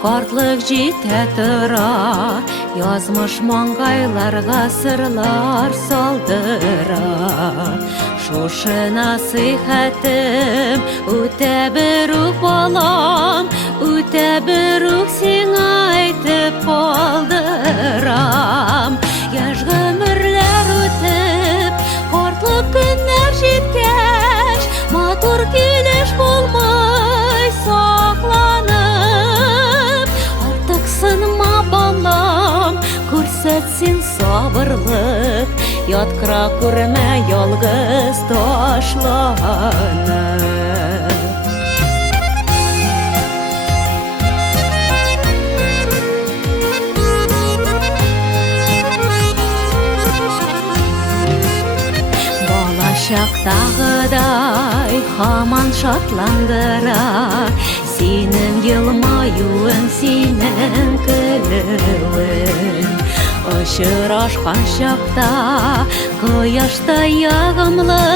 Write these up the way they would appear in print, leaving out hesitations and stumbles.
Картлык җитә тора, язмыш маңгайларга сырлар салдыра. Шушы насыйхәтем үтә бер үк балам, үтә бер үк сиңа әйтеп калдырам. Яшь гомерләр үтеп, картлык көннәр җиткәч, матур килеш булмый сакланып. Артык сынма балам, күрсәт син сабырлык, яткыра күрмә ялгыз ташланып. Балачактагыдай һаман шатландыра, синең елмаюың, синең көлүең. Очрашкан чакта кояштай ягымлы,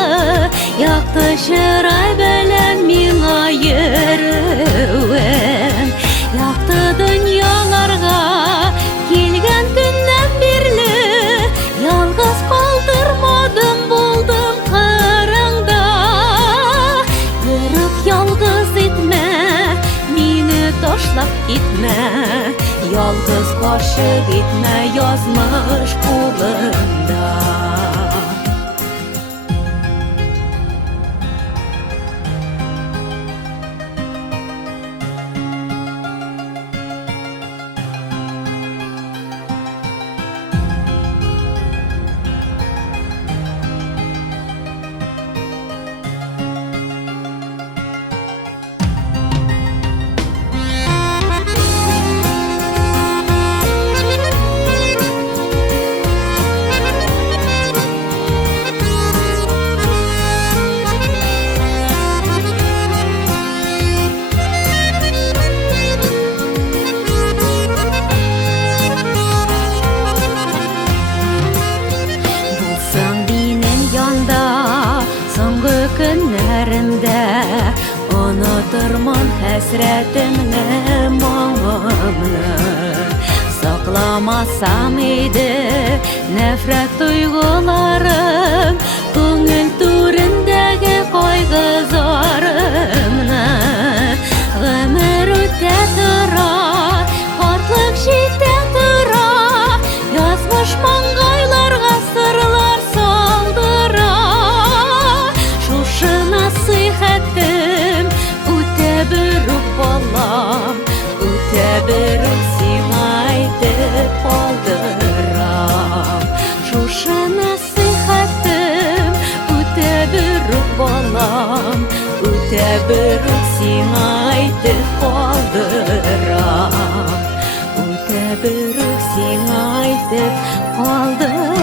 якты чырай белән миңа йөрүең. Якты дөньяларга килгән көннән бирле, ялгыз калдырмадым, булдым кырыңда. Йөреп ялгыз итмә, мине ташлап китмә, ялгыз карчык итмә язмыш кулында. Соңгы көннәремдә онытырмын хәсрәтемне, моңымны. Сакламасам иде нәфрәт тойгыларын, күңел түрендәге кайгы-зарымны. Гомер үтә тора, картлык җитә тора, язмыш маңгайларга сырлар салдыра. Шушы насыйхәтем үтә бер үк балам, үтә бер үк сиңа әйтеп калдырам. Шушы насыйхәтем үтә бер үк балам, үтә бер үк сиңа әйтеп калдырам. Үтә бер үк сиңа әйтеп калдырам.